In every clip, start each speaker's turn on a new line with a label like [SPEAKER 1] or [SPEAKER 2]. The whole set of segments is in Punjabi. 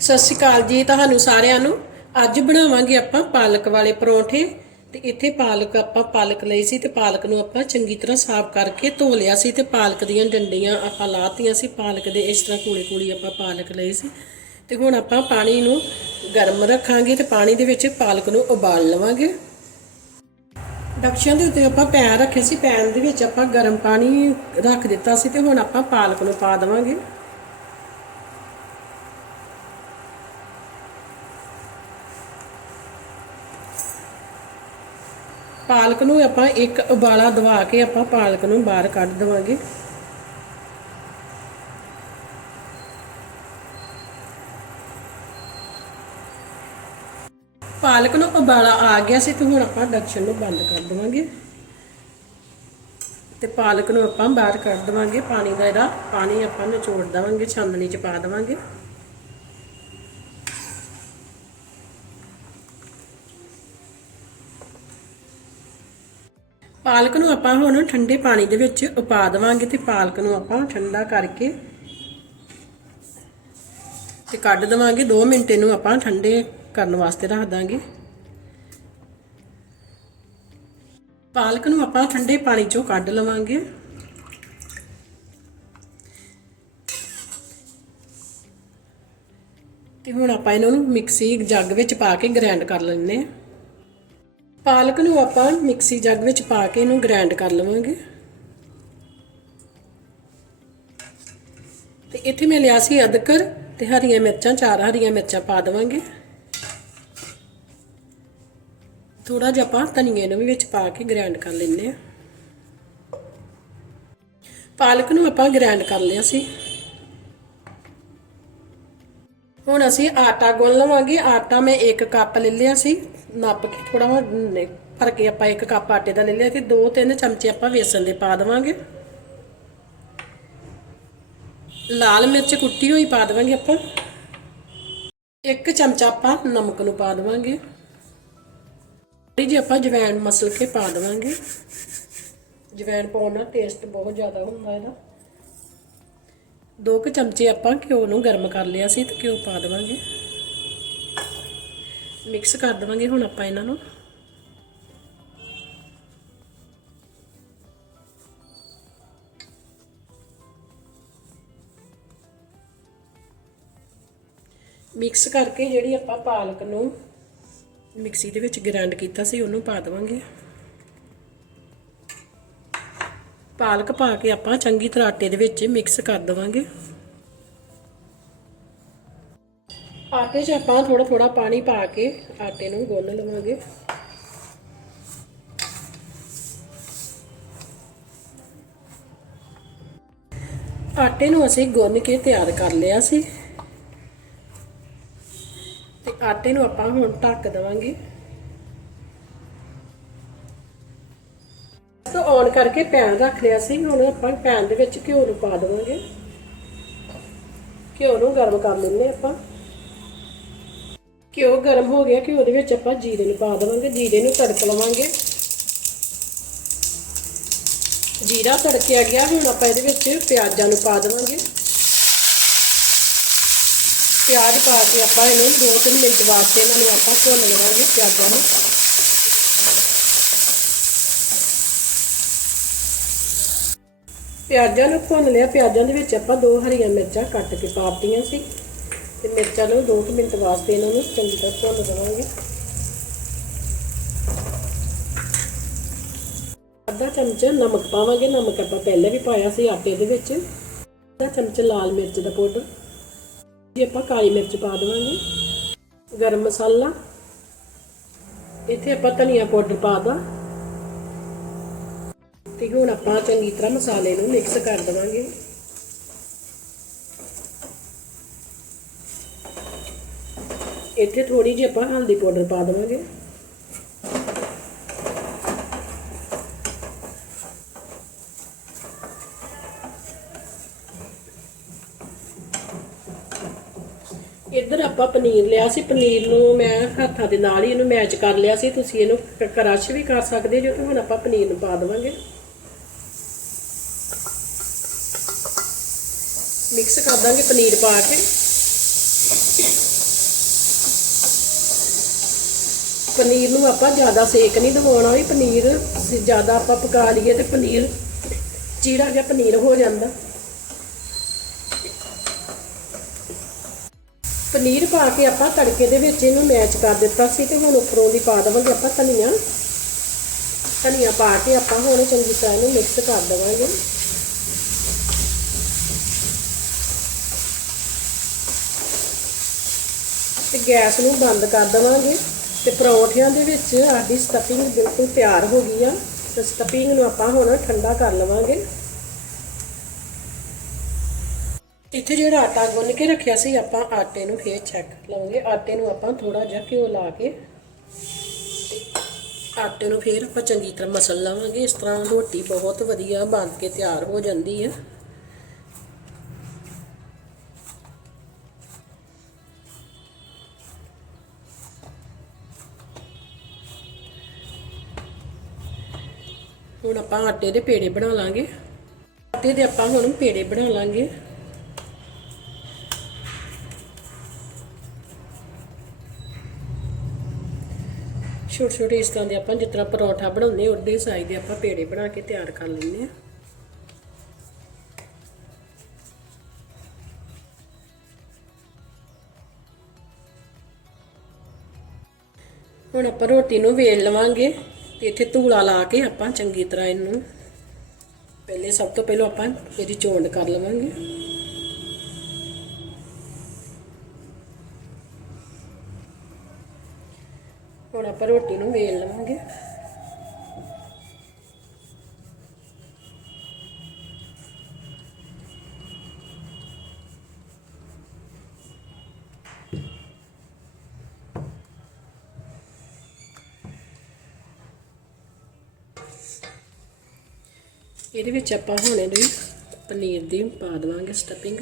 [SPEAKER 1] ਸਤਿ ਸ਼੍ਰੀ ਅਕਾਲ ਜੀ ਤੁਹਾਨੂੰ ਸਾਰਿਆਂ ਨੂੰ। ਅੱਜ ਬਣਾਵਾਂਗੇ ਆਪਾਂ ਪਾਲਕ ਵਾਲੇ ਪਰੌਂਠੇ। ਤੇ ਇੱਥੇ ਪਾਲਕ ਆਪਾਂ ਪਾਲਕ ਲਈ ਸੀ ਤੇ ਪਾਲਕ ਨੂੰ ਆਪਾਂ ਚੰਗੀ ਤਰ੍ਹਾਂ ਸਾਫ਼ ਕਰਕੇ ਧੋ ਲਿਆ ਸੀ ਤੇ ਪਾਲਕ ਦੀਆਂ ਡੰਡੀਆਂ ਆਪਾਂ ਲਾਤੀਆਂ ਸੀ। ਪਾਲਕ ਦੇ ਇਸ ਤਰ੍ਹਾਂ ਕੂਲੇ ਕੂਲੀ ਆਪਾਂ ਪਾਲਕ ਲਈ ਸੀ। ਤੇ ਹੁਣ ਆਪਾਂ ਪਾਣੀ ਨੂੰ ਗਰਮ ਰੱਖਾਂਗੇ ਤੇ ਪਾਣੀ ਦੇ ਵਿੱਚ ਪਾਲਕ ਨੂੰ ਉਬਾਲ ਲਵਾਂਗੇ। ਡਕਸ਼ਨ ਦੇ ਉੱਤੇ ਆਪਾਂ ਪੈਨ ਰੱਖੇ ਸੀ। ਪੈਨ ਦੇ ਵਿੱਚ ਆਪਾਂ ਗਰਮ ਪਾਣੀ ਰੱਖ ਦਿੱਤਾ ਸੀ ਤੇ ਹੁਣ ਆਪਾਂ ਪਾਲਕ ਨੂੰ ਪਾ ਦੇਵਾਂਗੇ। ਪਾਲਕ ਨੂੰ ਆਪਾਂ ਇੱਕ ਉਬਾਲਾ ਦਵਾ ਕੇ ਆਪਾਂ ਪਾਲਕ ਨੂੰ ਬਾਹਰ ਕੱਢ ਦਵਾਂਗੇ। ਪਾਲਕ ਨੂੰ ਉਬਾਲਾ ਆ ਗਿਆ ਸੀ ਤੇ ਹੁਣ ਆਪਾਂ ਡਕਸ਼ਨ ਨੂੰ ਬੰਦ ਕਰ ਦਵਾਂਗੇ। ਤੇ ਪਾਲਕ ਨੂੰ ਆਪਾਂ ਬਾਹਰ ਕੱਢ ਦਵਾਂਗੇ। ਪਾਣੀ ਦਾ ਇਹਦਾ ਪਾਣੀ ਆਪਾਂ ਨਿਚੋੜ ਦਵਾਂਗੇ, ਛਾਨਣੀ ਚ ਪਾ ਦਵਾਂਗੇ। ਪਾਲਕ ਨੂੰ ਆਪਾਂ ਹੁਣ ਠੰਡੇ ਪਾਣੀ ਦੇ ਵਿੱਚ ਉਪਾ ਦੇਵਾਂਗੇ ਤੇ ਪਾਲਕ ਨੂੰ ਆਪਾਂ ਠੰਡਾ ਕਰਕੇ ਤੇ ਕੱਢ ਦੇਵਾਂਗੇ। 2 ਮਿੰਟ ਇਹਨੂੰ ਆਪਾਂ ਠੰਡੇ ਕਰਨ ਵਾਸਤੇ ਰੱਖ ਦਾਂਗੇ। ਪਾਲਕ ਨੂੰ ਆਪਾਂ ਠੰਡੇ ਪਾਣੀ ਚੋਂ ਕੱਢ ਲਵਾਂਗੇ। ਤੇ ਹੁਣ ਆਪਾਂ ਇਹਨਾਂ ਨੂੰ ਮਿਕਸੀ ਜੱਗ ਵਿੱਚ ਪਾ ਕੇ ਗ੍ਰਾਈਂਡ ਕਰ ਲੈਂਦੇ ਹਾਂ। ਪਾਲਕ ਨੂੰ ਆਪਾਂ ਮਿਕਸੀ ਜੱਗ ਵਿੱਚ ਪਾ ਕੇ ਇਹਨੂੰ ਗ੍ਰਾਈਂਡ ਕਰ ਲਵਾਂਗੇ। ਤੇ ਇੱਥੇ ਮੈਂ ਲਿਆ ਸੀ ਅਦਰਕ ਤੇ ਹਰੀਆਂ ਮਿਰਚਾਂ, ਚਾਰ ਹਰੀਆਂ ਮਿਰਚਾਂ ਪਾ ਦੇਵਾਂਗੇ। ਥੋੜਾ ਜਿਹਾ ਆਪਾਂ ਧਨੀਏ ਨੂੰ ਵੀ ਵਿੱਚ ਪਾ ਕੇ ਗ੍ਰਾਈਂਡ ਕਰ ਲੈਂਦੇ ਆ ਪਾਲਕ ਨੂੰ ਆਪਾਂ ਗ੍ਰਾਈਂਡ ਕਰ ਲਿਆ ਸੀ। ਹੁਣ ਅਸੀਂ ਆਟਾ ਗੁੰਨ ਲਵਾਂਗੇ। ਆਟਾ ਮੈਂ 1 ਕੱਪ ਲੈ ਲਿਆ ਸੀ। ਨੱਪ ਕੇ ਥੋੜਾ ਭਰ ਕੇ ਆਪਾਂ 1 ਕੱਪ ਆਟੇ ਦਾ ਲੈ ਲਿਆ ਤੇ 2-3 ਚਮਚੇ ਆਪਾਂ ਵੇਸਣ ਦੇ ਪਾ ਦੇਵਾਂਗੇ। ਲਾਲ ਮਿਰਚ ਕੁੱਟੀ ਹੋਈ ਪਾ ਦੇਵਾਂਗੇ ਆਪਾਂ। 1 ਚਮਚਾ ਆਪਾਂ ਨਮਕ ਨੂੰ ਪਾ ਦੇਵਾਂਗੇ। ਥੋੜੀ ਜਿਹੀ ਆਪਾਂ ਜਵੈਣ ਮਸਲ ਕੇ ਪਾ ਦੇਵਾਂਗੇ। ਜਵੈਣ ਪਾਉਣ ਨਾਲ ਟੇਸਟ ਬਹੁਤ ਜ਼ਿਆਦਾ ਹੁੰਦਾ ਇਹਦਾ। ਦੋ ਕੁ ਚਮਚੇ ਆਪਾਂ ਘਿਓ ਨੂੰ ਗਰਮ ਕਰ ਲਿਆ ਸੀ ਤੇ ਘਿਓ ਪਾ ਦੇਵਾਂਗੇ। ਮਿਕਸ ਕਰ ਦੇਵਾਂਗੇ ਹੁਣ ਆਪਾਂ ਇਹਨਾਂ ਨੂੰ। ਮਿਕਸ ਕਰਕੇ ਜਿਹੜੀ ਆਪਾਂ ਪਾਲਕ ਨੂੰ ਮਿਕਸੀ ਦੇ ਵਿੱਚ ਗ੍ਰਾਈਂਡ ਕੀਤਾ ਸੀ, ਉਹਨੂੰ ਪਾ ਦੇਵਾਂਗੇ। ਪਾਲਕ ਪਾ ਕੇ ਆਪਾਂ ਚੰਗੀ ਤਰ੍ਹਾਂ ਆਟੇ ਦੇ ਵਿੱਚ ਮਿਕਸ ਕਰ ਦੇਵਾਂਗੇ। ਆਟੇ 'ਚ ਆਪਾਂ ਥੋੜਾ ਥੋੜਾ ਪਾਣੀ ਪਾ ਕੇ ਆਟੇ ਨੂੰ ਗੁੰਨ ਲਵਾਂਗੇ। ਆਟੇ ਨੂੰ ਅਸੀਂ ਗੁੰਨ ਕੇ ਤਿਆਰ ਕਰ ਲਿਆ ਸੀ। ਤੇ ਆਟੇ ਨੂੰ ਆਪਾਂ ਹੁਣ ਢੱਕ ਦੇਵਾਂਗੇ। ਤੋਂ ਕਰਕੇ ਪੈਨ ਰੱਖ ਲਿਆ ਸੀ, ਹੁਣ ਆਪਾਂ ਪੈਨ ਦੇ ਵਿੱਚ ਘਿਓ ਨੂੰ ਪਾ ਦੇਵਾਂਗੇ। ਘਿਓ ਨੂੰ ਗਰਮ ਕਰ ਲੈਂਦੇ ਆਪਾਂ। ਘਿਓ ਗਰਮ ਹੋ ਗਿਆ, ਘਿਓ ਦੇ ਵਿੱਚ ਆਪਾਂ ਜੀਰੇ ਨੂੰ ਪਾ ਦੇਵਾਂਗੇ, ਜੀਰੇ ਨੂੰ ਤੜਕ ਲਵਾਂਗੇ। ਜੀਰਾ ਤੜਕਿਆ ਗਿਆ, ਹੁਣ ਆਪਾਂ ਇਹਦੇ ਵਿੱਚ ਪਿਆਜ਼ਾਂ ਨੂੰ ਪਾ ਦੇਵਾਂਗੇ। ਪਿਆਜ਼ ਪਾ ਕੇ ਆਪਾਂ ਇਹਨੂੰ 2-3 ਮਿੰਟ ਵਾਸਤੇ ਇਹਨਾਂ ਨੂੰ ਆਪਾਂ ਭੁੰਨ ਲਵਾਂਗੇ ਪਿਆਜ਼ਾਂ ਨੂੰ। ਪਿਆਜ਼ਾਂ ਨੂੰ ਭੁੰਨ ਲਿਆ। ਪਿਆਜ਼ਾਂ ਦੇ ਵਿੱਚ ਆਪਾਂ ਦੋ ਹਰੀਆਂ ਮਿਰਚਾਂ ਕੱਟ ਕੇ ਪਾਤੀਆਂ ਸੀ। ਤੇ ਮਿਰਚਾਂ ਨੂੰ 2 ਮਿੰਟ ਵਾਸਤੇ ਇਹਨਾਂ ਨੂੰ ਚੰਗੀ ਤਰ੍ਹਾਂ ਭੁੰਨ ਦੇਵਾਂਗੇ। ਅੱਧਾ ਚਮਚ ਨਮਕ ਪਾਵਾਂਗੇ। ਨਮਕ ਆਪਾਂ ਪਹਿਲਾਂ ਵੀ ਪਾਇਆ ਸੀ ਆਟੇ ਦੇ ਵਿੱਚ। ਅੱਧਾ ਚਮਚ ਲਾਲ ਮਿਰਚ ਦਾ ਪਾਊਡਰ। ਜੀ ਆਪਾਂ ਕਾਲੀ ਮਿਰਚ ਪਾ ਦੇਵਾਂਗੇ। ਗਰਮ ਮਸਾਲਾ। ਇੱਥੇ ਆਪਾਂ ਧਨੀਆ ਪਾਊਡਰ ਪਾ ਦਾਂ ਤੇ ਹੁਣ ਆਪਾਂ ਚੰਗੀ ਤਰ੍ਹਾਂ ਮਸਾਲੇ ਨੂੰ ਮਿਕਸ ਕਰ ਦੇਵਾਂਗੇ। ਇੱਥੇ ਥੋੜੀ ਜਿਹੀ ਆਪਾਂ ਹਲਦੀ ਪਾਊਡਰ ਪਾ ਦੇਵਾਂਗੇ। ਇੱਧਰ ਆਪਾਂ ਪਨੀਰ ਲਿਆ ਸੀ। ਪਨੀਰ ਨੂੰ ਮੈਂ ਹੱਥਾਂ ਦੇ ਨਾਲ ਹੀ ਇਹਨੂੰ ਮੈਚ ਕਰ ਲਿਆ ਸੀ। ਤੁਸੀਂ ਇਹਨੂੰ ਕਰਸ਼ ਵੀ ਕਰ ਸਕਦੇ ਜੋ। ਕਿ ਹੁਣ ਆਪਾਂ ਪਨੀਰ ਨੂੰ ਪਾ ਦੇਵਾਂਗੇ। ਮਿਕਸ ਕਰ ਦਾਂਗੇ ਪਨੀਰ ਪਾ ਕੇ। ਪਨੀਰ ਨੂੰ ਆਪਾਂ ਜ਼ਿਆਦਾ ਸੇਕ ਨਹੀਂ ਦਵਾਉਣਾ ਵੀ ਪਨੀਰ ਜ਼ਿਆਦਾ ਆਪਾਂ ਪਕਾ ਲਈਏ ਤੇ ਪਨੀਰ ਚੀੜਾ ਜਿਹਾ ਪਨੀਰ ਹੋ ਜਾਂਦਾ। ਪਨੀਰ ਪਾ ਕੇ ਆਪਾਂ ਤੜਕੇ ਦੇ ਵਿੱਚ ਇਹਨੂੰ ਮੈਚ ਕਰ ਦਿੱਤਾ ਸੀ ਤੇ ਹੁਣ ਉੱਪਰੋਂ ਦੀ ਪਾ ਦਵਾਂਗੇ ਆਪਾਂ ਧਨੀਆ। ਧਨੀਆ ਪਾ ਕੇ ਆਪਾਂ ਹੁਣ ਚੰਗੀ ਤਰ੍ਹਾਂ ਇਹਨੂੰ ਮਿਕਸ ਕਰ ਦਵਾਂਗੇ। ਗੈਸ ਨੂੰ ਬੰਦ ਕਰ ਦੇਵਾਂਗੇ ਤੇ ਪਰੌਂਠਿਆਂ ਦੇ ਵਿੱਚ ਸਾਡੀ ਸਟਫਿੰਗ ਬਿਲਕੁਲ ਤਿਆਰ ਹੋ ਗਈ ਆ। ਤੇ ਸਟਫਿੰਗ ਨੂੰ ਆਪਾਂ ਹੁਣ ਠੰਡਾ ਕਰ ਲਵਾਂਗੇ। ਇੱਥੇ ਜਿਹੜਾ ਆਟਾ ਗੁੰਨ ਕੇ ਰੱਖਿਆ ਸੀ, ਆਪਾਂ ਆਟੇ ਨੂੰ ਫੇਰ ਚੈੱਕ ਲਵਾਂਗੇ। ਆਟੇ ਨੂੰ ਆਪਾਂ ਥੋੜਾ ਜਿਹਾ ਘਿਓ ਲਾ ਕੇ ਆਟੇ ਨੂੰ ਫੇਰ ਆਪਾਂ ਚੰਗੀ ਤਰ੍ਹਾਂ ਮਸਲ ਲਵਾਂਗੇ। ਇਸ ਤਰ੍ਹਾਂ ਰੋਟੀ ਬਹੁਤ ਵਧੀਆ ਬਣ ਕੇ ਤਿਆਰ ਹੋ ਜਾਂਦੀ ਹੈ ਹੁਣ ਆਪਾਂ ਆਟੇ ਦੇ ਪੇੜੇ ਬਣਾ ਲਾਂਗੇ। ਆਟੇ ਦੇ ਆਪਾਂ ਹੁਣ ਪੇੜੇ ਬਣਾ ਲਾਂਗੇ। ਛੋਟੇ ਛੋਟੇ ਇਸ ਤਰ੍ਹਾਂ ਦੇ ਆਪਾਂ ਜਿਸ ਤਰ੍ਹਾਂ ਪਰੌਂਠਾ ਬਣਾਉਂਦੇ ਉਹਦੇ ਸਾਈਜ਼ ਦੇ ਆਪਾਂ ਪੇੜੇ ਬਣਾ ਕੇ ਤਿਆਰ ਕਰ ਲੈਂਦੇ ਆ ਹੁਣ ਆਪਾਂ ਰੋਟੀ ਨੂੰ ਵੇਲ ਲਵਾਂਗੇ। ਤੇ ਇੱਥੇ ਧੂਲਾ ਲਾ ਕੇ ਆਪਾਂ ਚੰਗੀ ਤਰ੍ਹਾਂ ਇਹਨੂੰ ਪਹਿਲੇ ਸਭ ਤੋਂ ਪਹਿਲਾਂ ਆਪਾਂ ਇਹਦੀ ਚੋਣ ਕਰ ਲਵਾਂਗੇ। ਹੁਣ ਆਪਾਂ ਰੋਟੀ ਨੂੰ ਵੇਲ ਲਵਾਂਗੇ। ਇਹਦੇ ਵਿੱਚ ਆਪਾਂ ਹੁਣ ਇਹਦੇ ਪਨੀਰ ਦੀ ਪਾ ਦੇਵਾਂਗੇ ਸਟਫਿੰਗ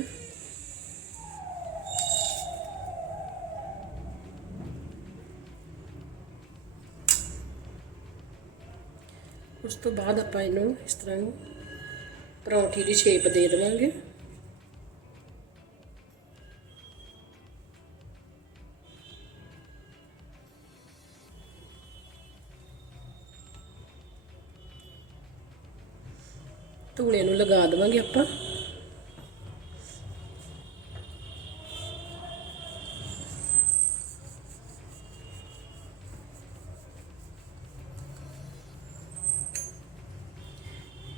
[SPEAKER 1] ਉਸ ਤੋਂ ਬਾਅਦ ਆਪਾਂ ਇਹਨੂੰ ਇਸ ਤਰ੍ਹਾਂ ਪਰੌਂਠੀ ਦੀ ਸ਼ੇਪ ਦੇ ਦੇਵਾਂਗੇ। ਧੂਲੇ ਨੂੰ ਲਗਾ ਦੇਵਾਂਗੇ ਆਪਾਂ।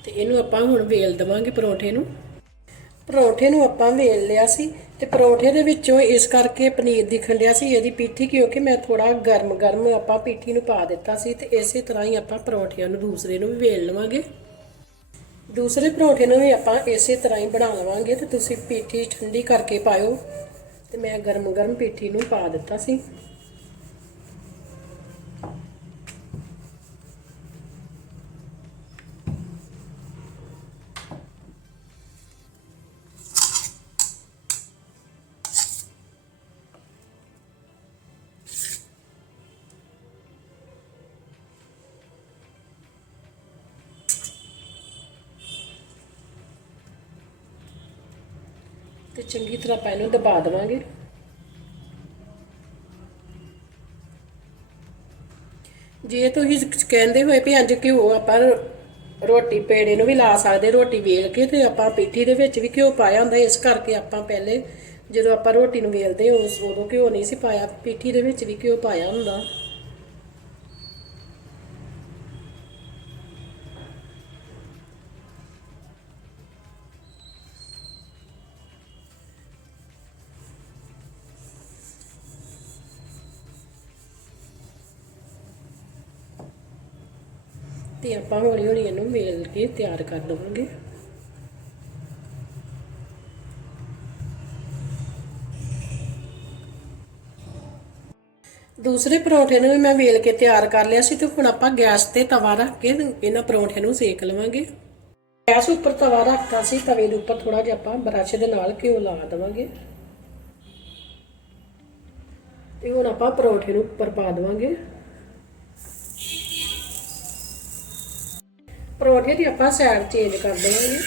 [SPEAKER 1] ਤੇ ਇਹਨੂੰ ਆਪਾਂ ਹੁਣ ਵੇਲ ਦੇਵਾਂਗੇ ਪਰੌਂਠੇ ਨੂੰ। ਪਰੌਂਠੇ ਨੂੰ ਆਪਾਂ ਵੇਲ ਲਿਆ ਸੀ ਤੇ ਪਰੌਂਠੇ ਦੇ ਵਿੱਚੋਂ ਇਸ ਕਰਕੇ ਪਨੀਰ ਦਿਖਣ ਡਿਆ ਸੀ, ਇਹਦੀ ਪੀਠੀ ਕਿਉਂਕਿ ਮੈਂ ਥੋੜਾ ਗਰਮ ਗਰਮ ਆਪਾਂ ਪੀਠੀ ਨੂੰ ਪਾ ਦਿੱਤਾ ਸੀ ਤੇ ਇਸੇ ਤਰ੍ਹਾਂ ਹੀ ਆਪਾਂ ਪਰੌਂਠਿਆਂ ਨੂੰ ਦੂਸਰੇ ਨੂੰ ਵੀ ਵੇਲ ਲਵਾਂਗੇ। ਦੂਸਰੇ ਪਰੌਂਠੇ ਨੂੰ ਵੀ ਆਪਾਂ ਇਸੇ ਤਰ੍ਹਾਂ ਹੀ ਬਣਾ ਲਵਾਂਗੇ ਤੇ ਤੁਸੀਂ ਪੀਠੀ ਠੰਡੀ ਕਰਕੇ ਪਾਇਓ ਤੇ ਮੈਂ ਗਰਮ ਗਰਮ ਪੀਠੀ ਨੂੰ ਪਾ ਦਿੱਤਾ ਸੀ। ਤੇ ਚੰਗੀ ਤਰ੍ਹਾਂ ਆਪਾਂ ਇਹਨੂੰ ਦਬਾ ਦੇਵਾਂਗੇ। ਜੇ ਤੁਸੀਂ ਕਹਿੰਦੇ ਹੋਏ ਵੀ ਅੱਜ ਘਿਓ ਆਪਾਂ ਰੋਟੀ ਪੇੜੇ ਨੂੰ ਵੀ ਲਾ ਸਕਦੇ, ਰੋਟੀ ਵੇਲ ਕੇ ਤੇ ਆਪਾਂ ਪੀਠੀ ਦੇ ਵਿੱਚ ਵੀ ਘਿਓ ਪਾਇਆ ਹੁੰਦਾ, ਇਸ ਕਰਕੇ ਆਪਾਂ ਪਹਿਲੇ ਜਦੋਂ ਆਪਾਂ ਰੋਟੀ ਨੂੰ ਵੇਲਦੇ ਉਸ, ਉਦੋਂ ਘਿਓ ਨਹੀਂ ਸੀ ਪਾਇਆ, ਪੀਠੀ ਦੇ ਵਿੱਚ ਵੀ ਘਿਓ ਪਾਇਆ ਹੁੰਦਾ। ਤੇ ਆਪਾਂ ਹੌਲੀ ਹੌਲੀ ਇਹਨੂੰ ਮੇਲ ਕੇ ਤਿਆਰ ਕਰ ਲਵਾਂਗੇ। ਦੂਸਰੇ ਪਰੌਂਠੇ ਨੂੰ ਵੀ ਮੈਂ ਵੇਲ ਕੇ ਤਿਆਰ ਕਰ ਲਿਆ ਸੀ ਤੇ ਹੁਣ ਆਪਾਂ ਗੈਸ ਤੇ ਤਵਾ ਰੱਖ ਕੇ ਇਹਨਾਂ ਪਰੌਂਠਿਆਂ ਨੂੰ ਸੇਕ ਲਵਾਂਗੇ। ਗੈਸ ਉੱਪਰ ਤਵਾ ਰੱਖਤਾ ਸੀ, ਤਵੇ ਦੇ ਉੱਪਰ ਥੋੜਾ ਜਿਹਾ ਆਪਾਂ ਬਰਸ਼ ਦੇ ਨਾਲ ਘਿਓ ਲਾ ਦੇਵਾਂਗੇ। ਤੇ ਹੁਣ ਆਪਾਂ ਪਰੌਂਠੇ ਨੂੰ ਉੱਪਰ ਪਾ ਦੇਵਾਂਗੇ। ਪਰੌਂਠੇ ਦੀ ਆਪਾਂ ਸਾਈਡ ਚੇਂਜ ਕਰ ਦੇਵਾਂਗੇ।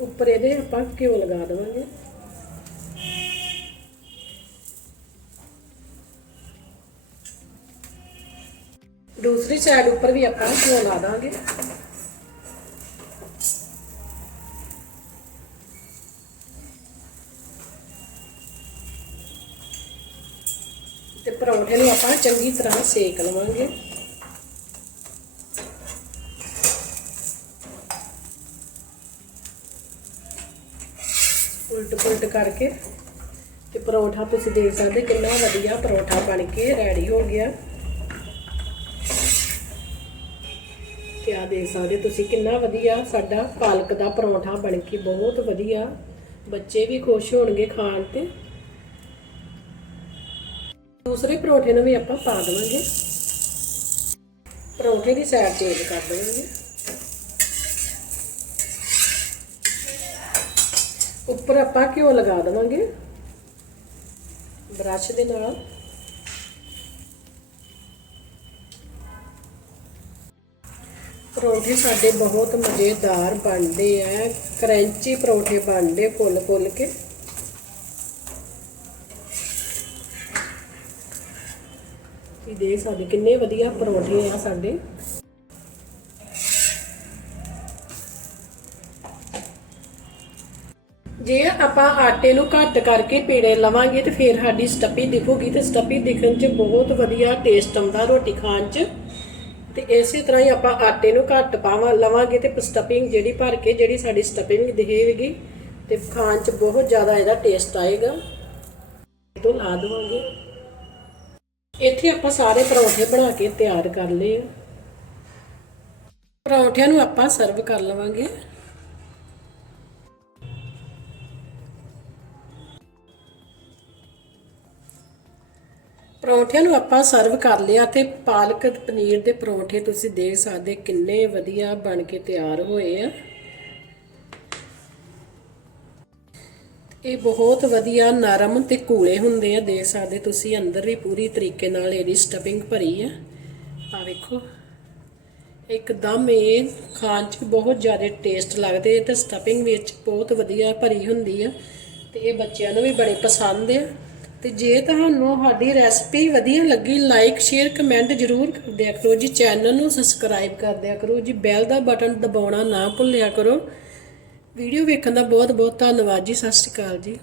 [SPEAKER 1] ਉੱਪਰ ਇਹਦੇ ਆਪਾਂ ਘਿਓ ਲਗਾ ਦੇਵਾਂਗੇ। ਦੂਸਰੀ ਸਾਈਡ ਉੱਪਰ ਵੀ ਆਪਾਂ ਘਿਓ ਲਾ ਦਾਂਗੇ। ਤੇ ਪਰੌਂਠੇ ਨੂੰ ਆਪਾਂ ਚੰਗੀ ਤਰ੍ਹਾਂ ਸੇਕ ਲਵਾਂਗੇ। ਉਲਟ ਕਰਕੇ ਤੇ ਪਰੌਂਠਾ ਤੁਸੀਂ ਦੇਖ ਸਕਦੇ ਕਿੰਨਾ ਵਧੀਆ ਪਰੌਂਠਾ ਬਣ ਕੇ ਰੈਡੀ ਹੋ ਗਿਆ। ਕਿਆ ਦੇਖ ਸਕਦੇ ਤੁਸੀਂ ਕਿੰਨਾ ਵਧੀਆ ਸਾਡਾ ਪਾਲਕ ਦਾ ਪਰੌਂਠਾ ਬਣ ਕੇ ਬਹੁਤ ਵਧੀਆ। ਬੱਚੇ ਵੀ ਖੁਸ਼ ਹੋਣਗੇ ਖਾਣ ਤੇ। ਦੂਸਰੇ ਪਰੌਂਠੇ ਨੂੰ ਵੀ ਆਪਾਂ ਪਾ ਦੇਵਾਂਗੇ। ਪਰੌਂਠੇ ਦੀ ਸਾਈਡ ਚੇਂਜ ਕਰ ਦੇਵਾਂਗੇ। ਉੱਪਰ ਆਪਾਂ ਘਿਓ ਲਗਾ ਦੇਵਾਂਗੇ। ਬ੍ਰਸ਼ ਦੇ ਨਾਲ। ਪਰੌਂਠੇ ਸਾਡੇ ਬਹੁਤ ਮਜ਼ੇਦਾਰ ਬਣਦੇ ਆ, ਕਰੰਚੀ ਪਰੌਂਠੇ ਬਣਦੇ ਫੁੱਲ ਫੁੱਲ ਕੇ। ਇਹ ਦੇਖ ਸਕਦੇ ਕਿੰਨੇ ਵਧੀਆ ਪਰੌਂਠੇ ਆ ਸਾਡੇ। ਜੇ ਆਪਾਂ ਆਟੇ ਨੂੰ ਘੱਟ ਕਰਕੇ ਪੀੜੇ ਲਵਾਂਗੇ ਤੇ ਫਿਰ ਸਾਡੀ ਸਟੱਪੀ ਦਿਖੂਗੀ ਤੇ ਸਟੱਪੀ ਦਿਖਣ 'ਚ ਬਹੁਤ ਵਧੀਆ ਟੇਸਟ ਆਉਂਦਾ ਰੋਟੀ ਖਾਣ 'ਚ। ਤੇ ਇਸੇ ਤਰ੍ਹਾਂ ਹੀ ਆਪਾਂ ਆਟੇ ਨੂੰ ਘੱਟ ਪਾਵਾਂ, ਲਵਾਂਗੇ ਤੇ ਸਟੱਪਿੰਗ ਜਿਹੜੀ ਭਰ ਕੇ ਜਿਹੜੀ ਸਾਡੀ ਸਟੱਪਿੰਗ ਦਿਖੇਗੀ ਤੇ ਖਾਣ 'ਚ ਬਹੁਤ ਜ਼ਿਆਦਾ ਇਹਦਾ ਟੇਸਟ ਆਏਗਾ। ਤੋਂ ਲਾ ਦਵਾਂਗੇ। ਇੱਥੇ ਆਪਾਂ ਸਾਰੇ ਪਰੌਂਠੇ ਬਣਾ ਕੇ ਤਿਆਰ ਕਰ ਲਏ ਆ। ਪਰੌਂਠਿਆਂ ਨੂੰ ਆਪਾਂ ਸਰਵ ਕਰ ਲਵਾਂਗੇ। ਪਰੌਂਠਿਆਂ ਨੂੰ ਆਪਾਂ ਸਰਵ ਕਰ ਲਿਆ ਤੇ ਪਾਲਕ ਪਨੀਰ ਦੇ ਪਰੌਂਠੇ ਤੁਸੀਂ ਦੇਖ ਸਕਦੇ ਕਿੰਨੇ ਵਧੀਆ ਬਣ ਕੇ ਤਿਆਰ ਹੋਏ ਆ। ਇਹ ਬਹੁਤ ਵਧੀਆ ਨਰਮ ਤੇ ਕੂਲੇ ਹੁੰਦੇ ਆ, ਦੇਖ ਸਕਦੇ ਤੁਸੀਂ ਅੰਦਰ ਵੀ ਪੂਰੀ ਤਰੀਕੇ ਨਾਲ ਇਹਦੀ ਸਟਫਿੰਗ ਭਰੀ ਆ। ਆ ਵੇਖੋ, ਇੱਕਦਮ ਇਹ ਖਾਣ 'ਚ ਬਹੁਤ ਜ਼ਿਆਦਾ ਟੇਸਟ ਲੱਗਦੇ ਤੇ ਸਟਫਿੰਗ ਵਿੱਚ ਬਹੁਤ ਵਧੀਆ ਭਰੀ ਹੁੰਦੀ ਆ ਤੇ ਇਹ ਬੱਚਿਆਂ ਨੂੰ ਵੀ ਬੜੇ ਪਸੰਦ ਆ। ਤੇ ਜੇ ਤੁਹਾਨੂੰ ਸਾਡੀ ਰੈਸਪੀ ਵਧੀਆ ਲੱਗੀ ਲਾਈਕ ਸ਼ੇਅਰ ਕਮੈਂਟ ਜ਼ਰੂਰ ਕਰ ਦਿਆ ਕਰੋ ਜੀ। ਚੈਨਲ ਨੂੰ ਸਬਸਕ੍ਰਾਈਬ ਕਰ ਦਿਆ ਕਰੋ ਜੀ। ਬੈਲ ਦਾ ਬਟਨ ਦਬਾਉਣਾ ਨਾ ਭੁੱਲਿਆ ਕਰੋ। ਵੀਡੀਓ ਵੇਖਣ ਦਾ ਬਹੁਤ ਬਹੁਤ ਧੰਨਵਾਦ ਜੀ। ਸਤਿ ਸ਼੍ਰੀ ਅਕਾਲ ਜੀ।